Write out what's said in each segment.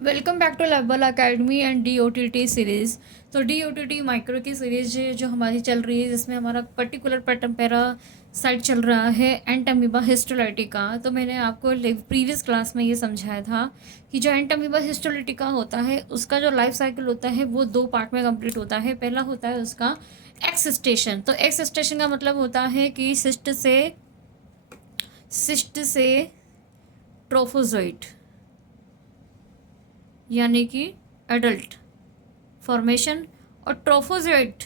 Welcome back to level academy and DOTT series. तो DOTT micro की series जो हमारी चल रही है, जिसमें हमारा पर्टिकुलर पैरा साइट चल रहा है एंटमीबा हिस्टोलाइटिका। तो मैंने आपको प्रीवियस क्लास में ये समझाया था कि जो एंटमीबा हिस्टोलाइटिका होता है उसका जो लाइफ साइकिल होता है वो दो पार्ट में कंप्लीट होता है। पहला होता है उसका एक्स स्टेशन। तो एक्स स्टेशन का मतलब होता है कि सिस्ट से ट्रोफोजोइट यानी कि एडल्ट फॉर्मेशन, और ट्रोफोजोइट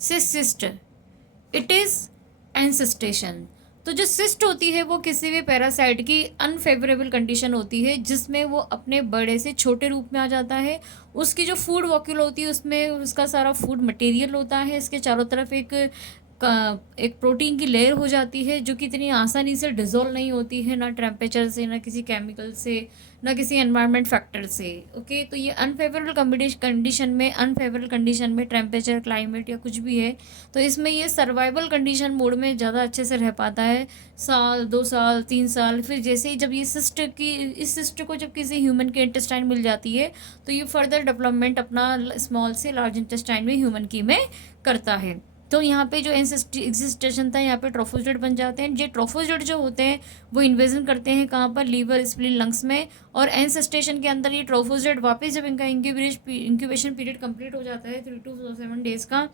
सिस्ट इट इज एंसेस्टेशन। तो जो सिस्ट होती है वो किसी भी पैरासाइट की अनफेवरेबल कंडीशन होती है, जिसमें वो अपने बड़े से छोटे रूप में आ जाता है। उसकी जो फूड वॉक्यूल होती है उसमें उसका सारा फूड मटेरियल होता है। इसके चारों तरफ एक प्रोटीन की लेयर हो जाती है, जो कि इतनी आसानी से डिजोल्व नहीं होती है, ना टेम्परेचर से, ना किसी केमिकल से, ना किसी एनवायरनमेंट फैक्टर से। ओके, तो ये अनफेवरेबल कंडीशन में टेम्परेचर, क्लाइमेट या कुछ भी है, तो इसमें ये सर्वाइवल कंडीशन मोड में ज़्यादा अच्छे से रह पाता है। साल, 2 साल, 3 साल। फिर जैसे ही जब ये इस सिस्ट को जब किसी ह्यूमन के इंटेस्टाइन मिल जाती है, तो ये फर्दर डेवलपमेंट अपना स्मॉल से लार्ज इंटेस्टाइन में ह्यूमन की में करता है। तो यहाँ पे जो एग्जिस्टेशन था, यहाँ पे ट्रोफोजोइड बन जाते हैं। ये ट्रोफोजोइड जो होते हैं वो इन्वेजन करते हैं कहाँ पर, लीवर, स्प्लीन, लंग्स में। और एंसेस्टेशन के अंदर ये ट्रोफोजोइड वापस जब इनका इंक्यूबेशन पीरियड कंप्लीट हो जाता है 3 to 7 डेज का,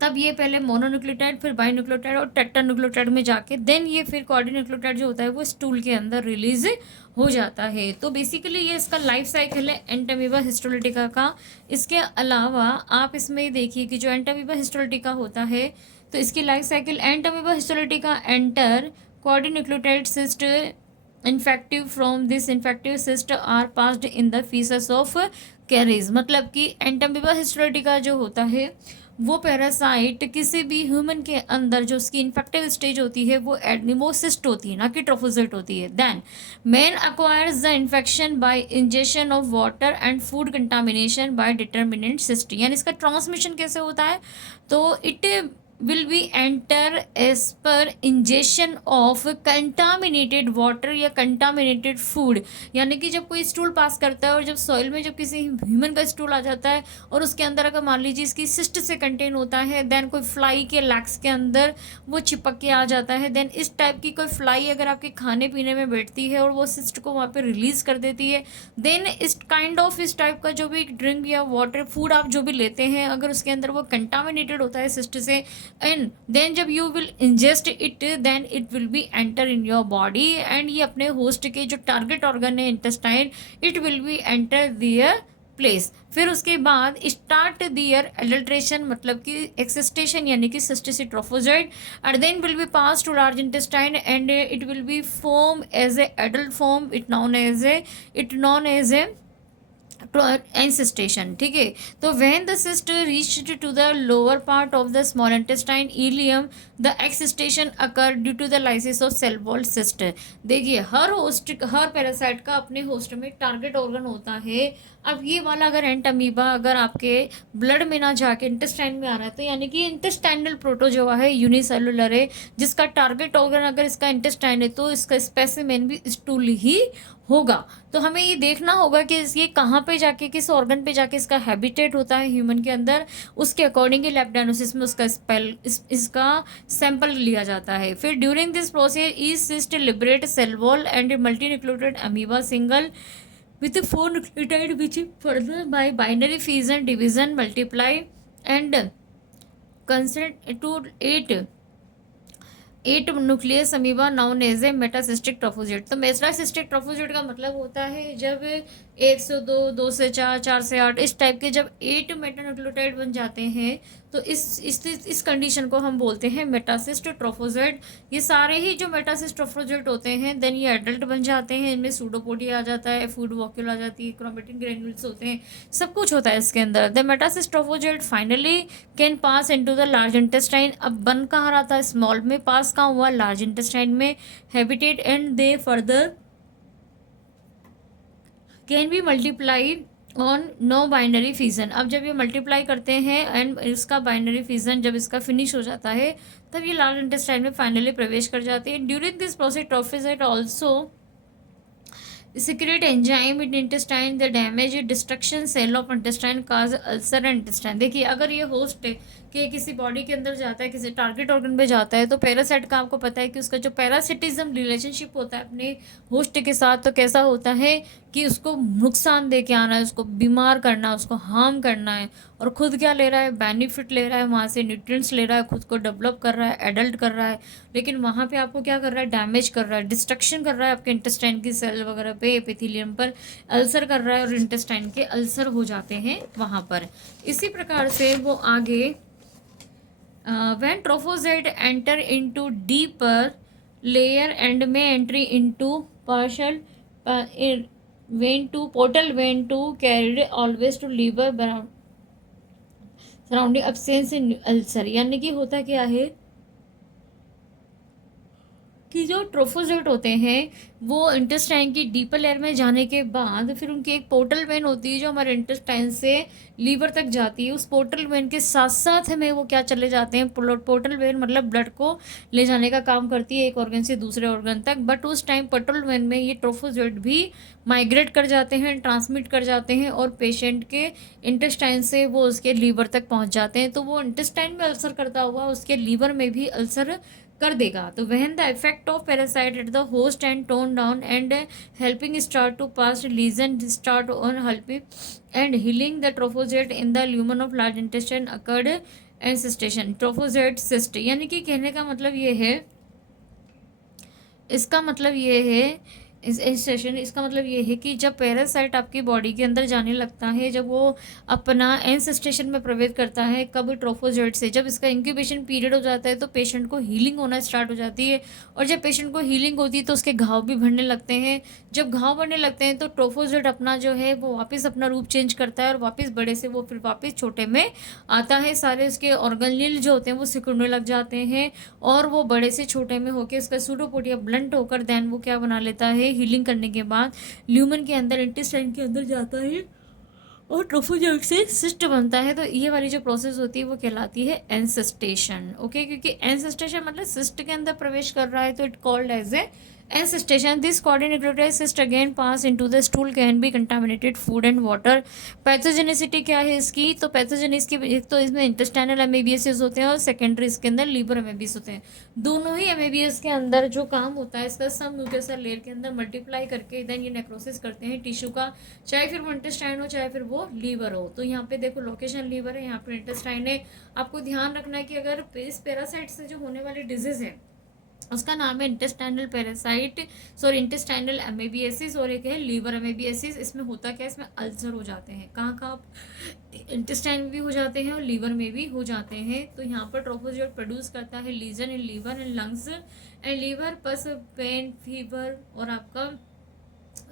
तब ये पहले मोनोन्यूक्लियोटाइड, फिर बाइन्यूक्लियोटाइड और टेट्रान्यूक्लियोटाइड में जाके देन ये फिर क्वाड्रीन्यूक्लियोटाइड जो होता है वो स्टूल के अंदर रिलीज हो जाता है। तो बेसिकली ये इसका लाइफ साइकिल है एंटमीबा हिस्टोलिटिका का। इसके अलावा आप इसमें देखिए कि जो एंटमीबा हिस्टोलिटिका होता है, तो इसकी life cycle Entamoeba histolytica enter quadrinucleotide cyst infective from this infective cyst are passed in the faeces of carriers. मतलब कि एंटमीबा हिस्टोलिटिका जो होता है वो पैरासाइट किसी भी ह्यूमन के अंदर जो उसकी इन्फेक्टिव स्टेज होती है वो एडनिमोसिस्ट होती है, ना कि ट्रोफोजोइट होती है। Then man acquires the infection by injection of water and food contamination by determinant cyst. यानी इसका ट्रांसमिशन कैसे होता है, तो it will be enter as per ingestion of contaminated water या contaminated food। यानी कि जब कोई स्टूल पास करता है और जब सॉइल में जब किसी ह्यूमन का स्टूल आ जाता है और उसके अंदर अगर मान लीजिए इसकी सिस्ट से कंटेन होता है, देन कोई फ्लाई के लैक्स के अंदर वो चिपक के आ जाता है। देन इस टाइप की कोई फ्लाई अगर आपके खाने पीने में बैठती है और वो सिस्ट को वहाँ पे रिलीज कर देती है, देन इस टाइप का जो भी ड्रिंक या वाटर फूड आप जो भी लेते हैं, अगर उसके अंदर वो कंटामिनेटेड होता है सिस्ट से, एंड देन जब you will ingest it, then it will be enter in your body and ये अपने होस्ट के जो टारगेट ऑर्गन है intestine, it will be enter there place. फिर उसके बाद स्टार्ट दियर एडल्ट्रेशन, मतलब कि एक्सिस्टेशन यानी कि सिस्ट से trophozoite, and then will be pass to large intestine and it will be form as a adult form, it non as a encystation. ठीक है, तो when the cyst reached to the lower part of the small intestine ileum, the excystation occur due to the lysis of cell wall cyst. देखिए हर parasite का अपने host में target organ होता है। अब ये वाला अगर एंटमीबा अगर आपके ब्लड में ना जाके इंटेस्टाइन में आ रहा है, तो यानी कि इंटेस्टाइनल प्रोटोजोआ है, यूनिसेलुलर है, जिसका टारगेट ऑर्गन अगर इसका इंटेस्टाइन है तो इसका स्पेसिमेन भी स्टूल ही होगा। तो हमें ये देखना होगा कि ये कहाँ पे जाके, किस ऑर्गन पे जाके इसका हैबिटेट होता है ह्यूमन के अंदर, उसके अकॉर्डिंग लैब डायग्नोसिस में उसका इसका सैंपल लिया जाता है। फिर during this process each cyst liberate cell wall and multi nucleotide amoeba single with 4 nucleotide which further by binary fission division multiply and consent to 8 nucleus amoeba known as a metacystic trophozoite. तो metacystic trophozoite का मतलब होता है जब 1 से 2, 2 से 4, 4 से 8 इस टाइप के जब 8 मेटान्यूक्लियोटाइड बन जाते हैं, तो इस कंडीशन को हम बोलते हैं मेटासिस्ट ट्रोफोजोइट। ये सारे ही जो मेटासिस्ट ट्रोफोजोइट होते हैं, देन ये एडल्ट बन जाते हैं। इनमें सूडोपोडिया आ जाता है, फूड वॉक्यूल आ जाती है, क्रोमेटिन ग्रेन्यूल्स होते हैं, सब कुछ होता है इसके अंदर। The metacyst trophozoite finally can pass into the large intestine. अब बन कहाँ रहा था, स्मॉल में, पास कहाँ हुआ, लार्ज इंटेस्टाइन में habitat, and they further can be multiply on no binary fission. अब जब ये मल्टीप्लाई करते हैं एंड इसका बाइनरी फिजन जब इसका फिनिश हो जाता है, तब ये लार्ज इंटेस्टाइन में फाइनली प्रवेश कर जाते हैं। During this process trophozoite also secrete enzyme in intestine, the damage destruction cell of intestine cause ulcer and intestine। देखिए अगर ये होस्ट कि किसी बॉडी के अंदर जाता है, किसी टारगेट ऑर्गन पे जाता है, तो पैरासाइट का आपको पता है कि उसका जो पैरासिटिज्म रिलेशनशिप होता है अपने होस्ट के साथ, तो कैसा होता है कि उसको नुकसान दे के आना है, उसको बीमार करना है, उसको हार्म करना है, और खुद क्या ले रहा है, बेनिफिट ले रहा है, वहाँ से न्यूट्रिएंट्स ले रहा है, खुद को डेवलप कर रहा है, एडल्ट कर रहा है, लेकिन वहाँ पे आपको क्या कर रहा है, डैमेज कर रहा है, डिस्ट्रक्शन कर रहा है आपके इंटेस्टाइन की सेल वगैरह पे, एपिथेलियम पर अल्सर कर रहा है, और इंटेस्टाइन के अल्सर हो जाते हैं वहाँ पर। इसी प्रकार से वो आगे when trophozoite enter into deeper layer and may entry into partial vein to portal vein to carried always to liver surrounding absence in ulcer। यानी कि होता क्या है कि जो ट्रोफोजोइट होते हैं वो इंटेस्टाइन की डीपर लेयर में जाने के बाद फिर उनकी एक पोर्टल वेन होती है जो हमारे इंटेस्टाइन से लीवर तक जाती है। उस पोर्टल वेन के साथ साथ हमें वो क्या चले जाते हैं, पोर्टल वेन मतलब ब्लड को ले जाने का काम करती है एक ऑर्गन से दूसरे ऑर्गन तक। बट उस टाइम पोर्टल वेन में ये ट्रोफोजोइट भी माइग्रेट कर जाते हैं, ट्रांसमिट कर जाते हैं, और पेशेंट के इंटेस्टाइन से वो उसके लीवर तक पहुंच जाते हैं। तो वो इंटेस्टाइन में अल्सर करता हुआ उसके लीवर में भी अल्सर कर देगा। तो when the effect of parasite at the host and tone down and helping start to pass lesion start on helping and healing the trophozoite in the lumen of large intestine occurred and cystation. Trophozoite cyst यानी कि कहने का मतलब ये है, इसका मतलब ये है इस सेशन इसका मतलब ये है कि जब पैरासाइट आपकी बॉडी के अंदर जाने लगता है, जब वो अपना एंसेस्टेशन में प्रवेश करता है, कब ट्रोफोजोइट से, जब इसका इंक्यूबेशन पीरियड हो जाता है तो पेशेंट को हीलिंग होना स्टार्ट हो जाती है। और जब पेशेंट को हीलिंग होती है तो उसके घाव भी भरने लगते हैं। जब घाव भरने लगते हैं तो ट्रोफोजोइट अपना जो है वो वापस अपना रूप चेंज करता है, और वापस बड़े से वो फिर वापस छोटे में आता है। सारे उसके ऑर्गेनल जो होते हैं वो सिकुड़ने लग जाते हैं, और वो बड़े से छोटे में होकर उसका सूडोपोडिया ब्लंट होकर देन वो क्या बना लेता है, हीलिंग करने के बाद ल्यूमन के अंदर, इंटेस्टाइन के अंदर जाता है, और ट्रोफोजोइट से सिस्ट बनता है। तो ये वाली जो प्रोसेस होती है वो कहलाती है एंसेस्टेशन। ओके, क्योंकि एंसेस्टेशन मतलब सिस्ट के अंदर प्रवेश कर रहा है, तो it called as a encystation. This coordinated cyst again pass into the stool can be contaminated food and water। Pathogenicity क्या है इसकी, तो पैथोजेनिस की एक तो इसमें इंटेस्टाइनल एमेबियसिस होते हैं, और सेकेंडरी इसके अंदर लीवर एमेबियस होते हैं। दोनों ही एमेबियस के अंदर जो काम होता है इसका, सब म्यूकोसल लेयर के अंदर मल्टीप्लाई करके देन ये नेक्रोसिस करते हैं टिश्यू का, चाहे फिर वो इंटेस्टाइन हो चाहे फिर वो लीवर हो। तो यहाँ पे देखो लोकेशन लीवर है, यहाँ पे इंटेस्टाइन है। आपको ध्यान रखना है कि अगर इस पैरासाइट से जो होने वाली डिजीज है उसका नाम है इंटेस्टाइनल पैरासाइट, सॉरी इंटेस्टाइनल एमेबियसिस, और एक है लीवर एमेबियसिस। इसमें होता क्या है, इसमें अल्सर हो जाते हैं, कहाँ कहाँ, इंटेस्टाइन में भी हो जाते हैं और लीवर में भी हो जाते हैं। तो यहाँ पर ट्रोफोजोइट प्रोड्यूस करता है lesion in liver and lungs and liver, pus, pain, fever, और आपका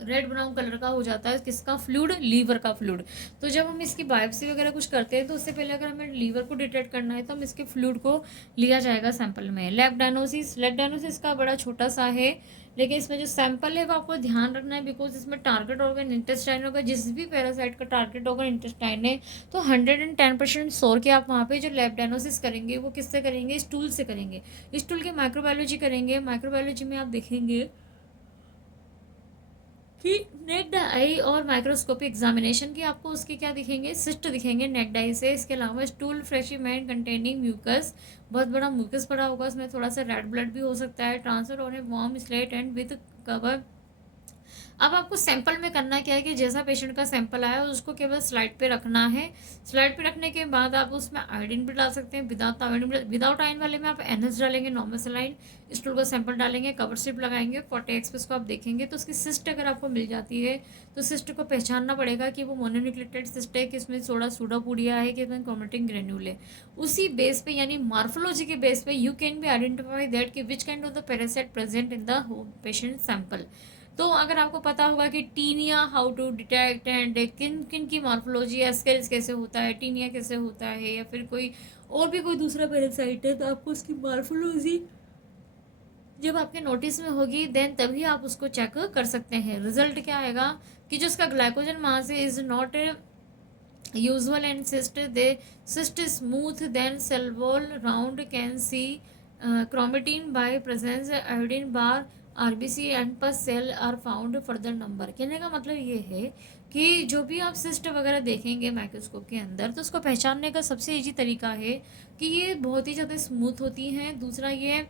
रेड ब्राउन कलर का हो जाता है किसका फ्लूइड, लीवर का फ्लूइड। तो जब हम इसकी बायोप्सी वगैरह कुछ करते हैं तो उससे पहले अगर हमें लीवर को डिटेक्ट करना है तो हम इसके फ्लूइड को लिया जाएगा सैंपल में। लैब डायग्नोसिस का बड़ा छोटा सा है, लेकिन इसमें जो सैंपल है वो आपको ध्यान रखना है, बिकॉज इसमें टारगेट ऑर्गन इंटेस्टाइन होगा। जिस भी पैरासाइट का टारगेट ऑर्गन इंटेस्टाइन है तो 110% श्योर कि आप वहाँ पे जो लैब डायग्नोसिस करेंगे वो किससे करेंगे, स्टूल से करेंगे। स्टूल के माइक्रोबायोलॉजी करेंगे। माइक्रोबायोलॉजी में आप देखेंगे कि नेक्ड आई और माइक्रोस्कोपिक एग्जामिनेशन की आपको उसके क्या दिखेंगे, सिस्ट दिखेंगे नेक्ड आई से। इसके अलावा स्टूल फ्रेशिमेंट कंटेनिंग म्यूकस, बहुत बड़ा म्यूकस पड़ा होगा, उसमें थोड़ा सा रेड ब्लड भी हो सकता है। Transfer on a warm slate and with cover. अब आपको सैंपल में करना क्या है कि जैसा पेशेंट का सैंपल आया उसको केवल स्लाइड पे रखना है। स्लाइड पे रखने के बाद आप उसमें आयोडीन भी डाल सकते हैं, विदाउट आयन वाले में आप NH डालेंगे, नॉर्मल सलाइन, स्टूल का सैंपल डालेंगे, कवर स्लिप लगाएंगे, 40x पे उसको आप देखेंगे। तो उसकी सिस्ट अगर आपको मिल जाती है तो सिस्ट को पहचानना पड़ेगा कि वो मोनोन्यूक्लियोटाइड सिस्ट है, कि इसमें थोड़ा सूडोपोडिया है, कि इसमें क्रोमेटिन ग्रेन्यूल है। उसी बेस पे यानी मार्फोलॉजी के बेस पे you can be identify that कि which kind of the parasite present in the patient sample. तो अगर आपको पता होगा कि taenia how to detect and किन किन की मॉर्फोलॉजी, एस्केरिस कैसे होता है, टीनिया कैसे होता है, या फिर कोई और भी कोई दूसरा पैरासाइट है, तो आपको उसकी मॉर्फोलॉजी जब आपके नोटिस में होगी देन तभी आप उसको चेक कर सकते हैं। रिजल्ट क्या आएगा कि जो उसका glycogen mass is not usual and cyst is smooth then cell wall round can see chromatin by presence iodine bar RBC and pus cell are found further number. कहने का मतलब ये है कि जो भी आप सिस्ट वगैरह देखेंगे माइक्रोस्कोप के अंदर, तो उसको पहचानने का सबसे इजी तरीका है कि ये बहुत ही ज़्यादा स्मूथ होती हैं। दूसरा ये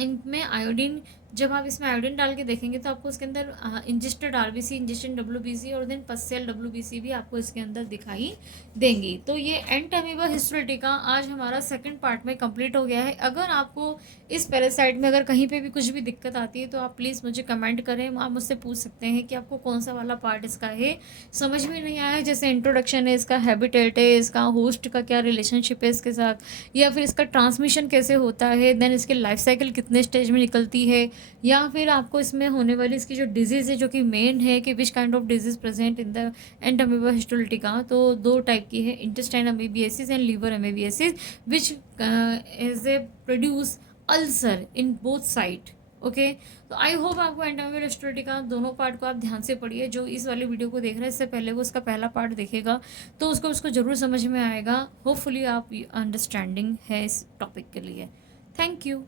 इनमें आयोडीन, जब आप इसमें आयोडीन डाल के देखेंगे तो आपको इसके अंदर इंजेस्टेड आरबीसी, इंजेस्टेड डब्ल्यूबीसी और देन पस्सेल डब्ल्यूबीसी भी आपको इसके अंदर दिखाई देंगी। तो ये एंट अमीबा हिस्टोलिटिका आज हमारा सेकंड पार्ट में कंप्लीट हो गया है। अगर आपको इस पैरासाइट में अगर कहीं पे भी कुछ भी दिक्कत आती है तो आप प्लीज़ मुझे कमेंट करें, आप मुझसे पूछ सकते हैं कि आपको कौन सा वाला पार्ट इसका है समझ में नहीं आया है। जैसे इंट्रोडक्शन है इसका, हैबिटेट है इसका, होस्ट का क्या रिलेशनशिप है इसके साथ, या फिर इसका ट्रांसमिशन कैसे होता है, देन इसकी लाइफ साइकिल कितने स्टेज में निकलती है, या फिर आपको इसमें होने वाली इसकी जो डिजीज़ है जो कि मेन है कि which kind of disease present in the entamoeba histolytica. तो दो टाइप की है, intestine amoebiasis and liver amoebiasis, which is a produce ulcer in both side. Okay, तो आई होप आपको एंट अमीबा हिस्टोलिटिका दोनों part को आप ध्यान से पढ़िए। जो इस वाली वीडियो को देख रहे हैं इससे पहले वो उसका पहला पार्ट देखेगा तो उसको ज़रूर समझ में आएगा। होपफुली आप अंडरस्टैंडिंग है इस टॉपिक के लिए। Thank you.